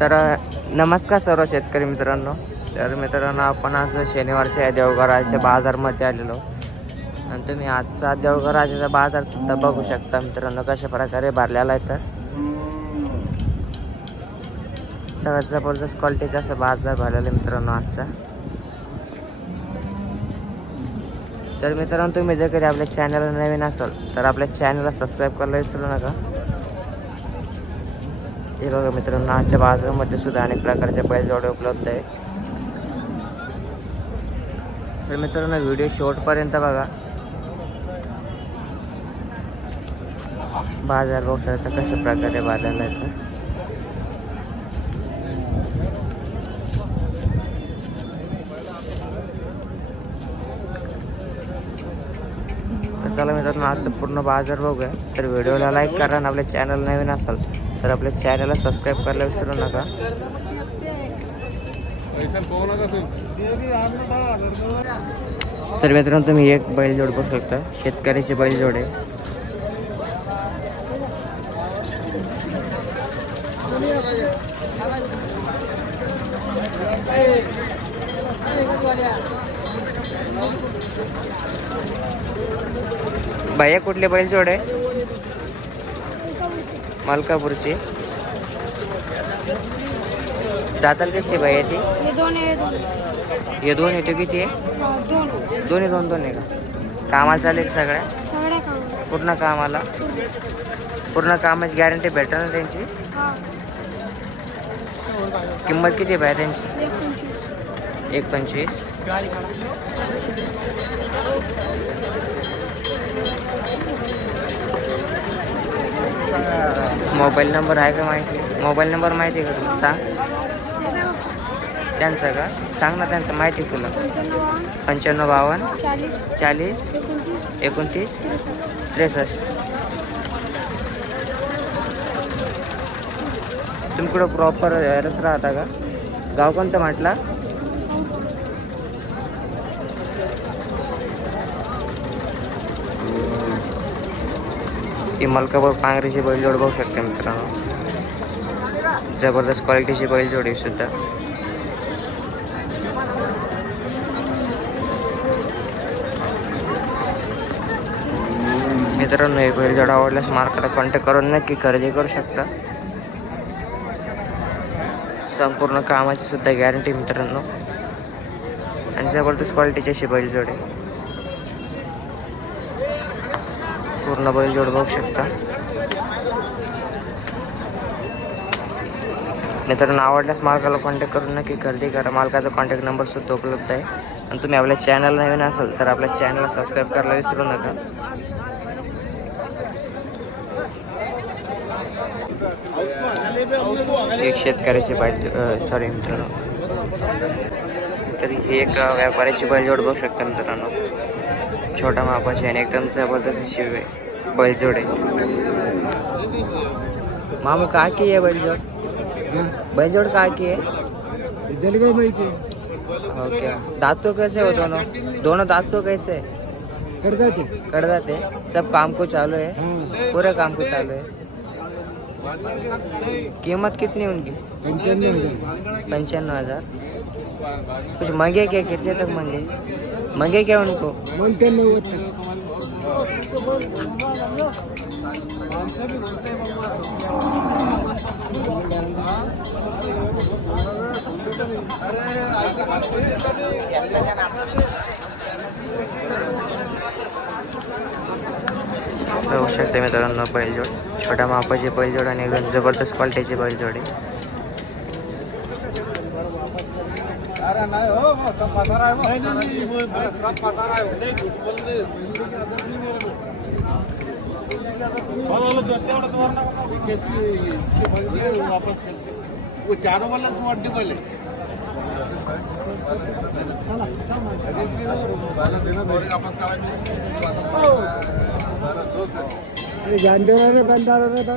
तर नमस्कार सर्व शेतकरी मित्रांनो. तर मित्रांनो आपण आज शनिवारच्या या देवघराच्या बाजारमध्ये आलेलो. आणि तुम्ही आजचा देवघराचा बाजार सुद्धा बघू शकता मित्रांनो कशा प्रकारे भरलेला आहे तर. सगळ्यात जबरदस्त क्वालिटीचा असा बाजार भरलेला आहे मित्रांनो आजचा. तर मित्रांनो तुम्ही जर कधी आपल्या चॅनलला नवीन असाल तर आपल्या चॅनलला सबस्क्राईब करायला विसरू नका. हे बघा मित्रांनो आजच्या बाजारामध्ये सुद्धा अनेक प्रकारचे बैलजोडे उपलब्ध आहेत. तर मित्रांनो व्हिडिओ शेवटपर्यंत बघा. बाजार बघू शकता कशा प्रकारे बाजारला येतं चला मित्रांनो आजचं पूर्ण बाजार बघूया. तर व्हिडिओला लाईक करा आणि आपल्या चॅनल नवीन असाल तर आपल्या चॅनलला सबस्क्राईब करायला विसरू नका. तर मित्रांनो तुम्ही एक बैलजोड बघू शकता. शेतकऱ्याची बैलजोड आहे. भैया कुठले बैलजोड आहे? मलकापूरची. दाताल कशी आहे भैया ती हे दोन आहे दोन. हे दोन येतो किती आहे? दोन. दोन्ही दोन दोन आहे का? कामाला चालेल का सगळ्या? सगळ्या काम पूर्ण कामाला? पूर्ण कामाची गॅरंटी भेटेल ना त्यांची? हा. किंमत किती आहे त्यांची? एक पंचवीस. एक पंचवीस. मोबाईल नंबर आहे का माहिती? मोबाईल नंबर माहिती आहे का तुला? सांग. त्यांचा का? सांग ना त्यांचं. माहिती आहे तुला. पंच्याण्णव बावन्न चाळीस एकोणतीस त्रेसष्ट. तुमकडं तुम्ही कुठं प्रॉपर रस राहता का? गाव कोणतं म्हटला? ही मलकापूर पांघरीची बैलजोड बघू शकते मित्रांनो. जबरदस्त क्वालिटीची बैलजोड आहे सुद्धा. मित्रांनो हे बैलजोड आवडल्यास मार्केटला कॉन्टॅक्ट करून नक्की खरेदी करू शकता. संपूर्ण कामाची सुद्धा गॅरंटी मित्रांनो. आणि जबरदस्त क्वालिटीची अशी बैलजोड आहे. पूर्ण बैल जोड बघू शकता. मित्रांनो आवडल्यास मालकाला कॉन्टॅक्ट करून नक्की खरेदी करा. मालकाचा कॉन्टॅक्ट नंबर सुद्धा उपलब्ध आहे. आणि तुम्ही आपल्या चॅनल नवीन असाल तर आपल्या चॅनलला सबस्क्राईब करायला विसरू नका. एक शेतकऱ्याची बैल सॉरी मित्रांनो. तर ही एक व्यापाऱ्याची बैलजोड बघू शकता मित्रांनो. छोटा मापाची आणि एकदम जबरदस्त अशी बैलजोड आहे. मामा का की आहे बैलजोड? बैलजोड का की है ओके. दांत तो कैसे हो दोनों? दोनों दांत तो कैसे? कट जाते सब काम को चालू है. पूरे काम को चालू है कीमत कितनी उनकी? पंचानवे हजार. कुछ मंगे क्या? कितने तक मंगे? मंगे क्या उनको. हो, बघू शकते मित्रांनो बैलजोड. छोट्या मापाची बैलजोड आणि एकदम जबरदस्त क्वालिटीची बैलजोड आहे. वो चारों वाला स्मार्ट टेबल है जानते रहे बंदा रहे था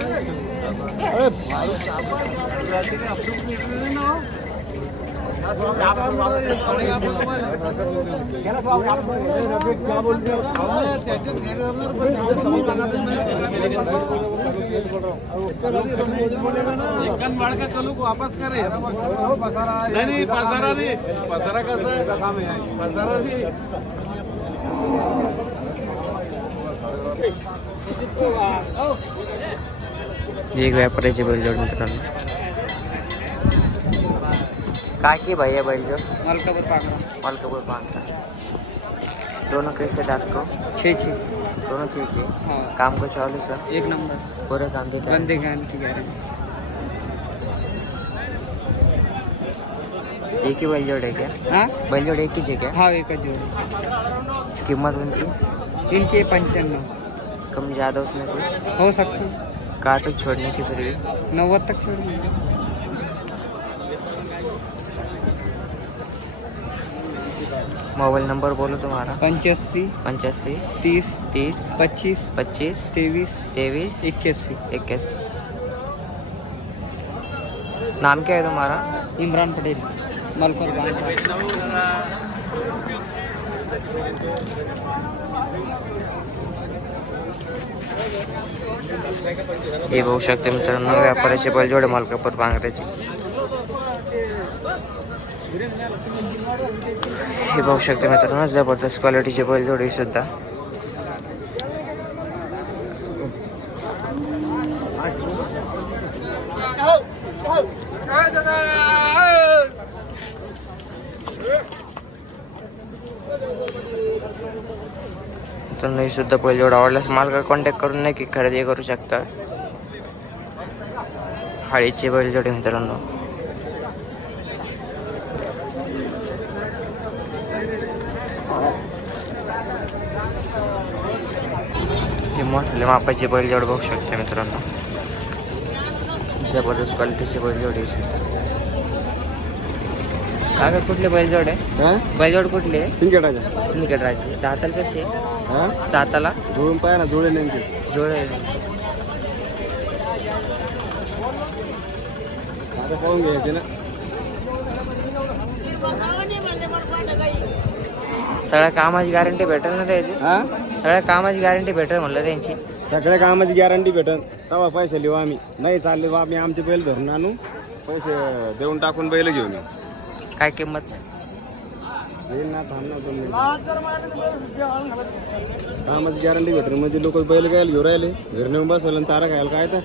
અરે મારું કાપડ રાજ્યને આપણું નીકળ્યું ના. एकन बाळका चलू वापस करे नाही नाही पसारा नाही पसारा कसं आहे पसारा नाही एक व्यापाऱ्याची बैलजोड मित्रांनो. काय की भैया बैलजोड मलकापूर पाकड़ा मलकापुर पाँच दोनों कैसे दांत को? छः छः। दोनों चीज़ें हाँ। काम को चालू सर? एक नंबर। पूरे काम देते गंदे गान की गारंटी एक ही बैलजोड़ है क्या? हाँ? बैलजोड़ एक ही है? क्या हाँ एक जोड़ी। कीमत उनकी? इनके पंचानवे। कम ज़्यादा उसमें कुछ? हो सकते कहाँ तक छोड़ने की फिर नव्वद तक छोड़ देंगे मोबाइल नंबर बोलो तुम्हारा। पंचासी पंचासी तीस तीस पच्चीस पच्चीस तेईस तेईस इक्यासी। इक्कीस नाम क्या है तुम्हारा? इमरान पटेल। मलकोर हे बघू शकते मित्रांनो व्यापाऱ्याचे बैलजोडे मालकापूर बांगड्याचे. हे बघू शकते मित्रांनो जबरदस्त क्वालिटीचे बैल जोडी सुद्धा. मित्रांनो ही सुद्धा बैलजोड आवडल्यास मालका कॉन्टॅक्ट करून नक्की खरेदी करू शकता. हाळीचे बैलजोडे मित्रांनो. हे मोठले मापाचे बैलजोड बघू शकता मित्रांनो. जबरदस्त क्वालिटीचे बैलजोड सुद्धा कागद कुठले बैलजोड आहे बैलजोड कुठले? आहे सिंगेटाच्या सिंदखेड राजे. दाताला कसे हा? दाताला? जुळून पाया ना जुळे नेमके. जोड आता पाहून घ्यायचे ना. सगळ्या कामाची गॅरंटी भेटेल ना त्याची? हा? सगळ्या कामाची गॅरंटी भेटेल म्हणलं त्यांची. सगळ्या कामाची गॅरंटी भेटन तेव्हा पैसे लिहू आम्ही. नाही चालले बा आम्ही आमचे बैल धरून आणू. पैसे देऊन टाकून बैल घेऊन येऊ. काय किंमत? येईल ना दोन मिनिटं. कामाची गॅरंटी भेटेल. म्हणजे लोक बैल गायला घेऊन राहिले. घरी नेऊन बसवलं आणि चारा खायला काय तर.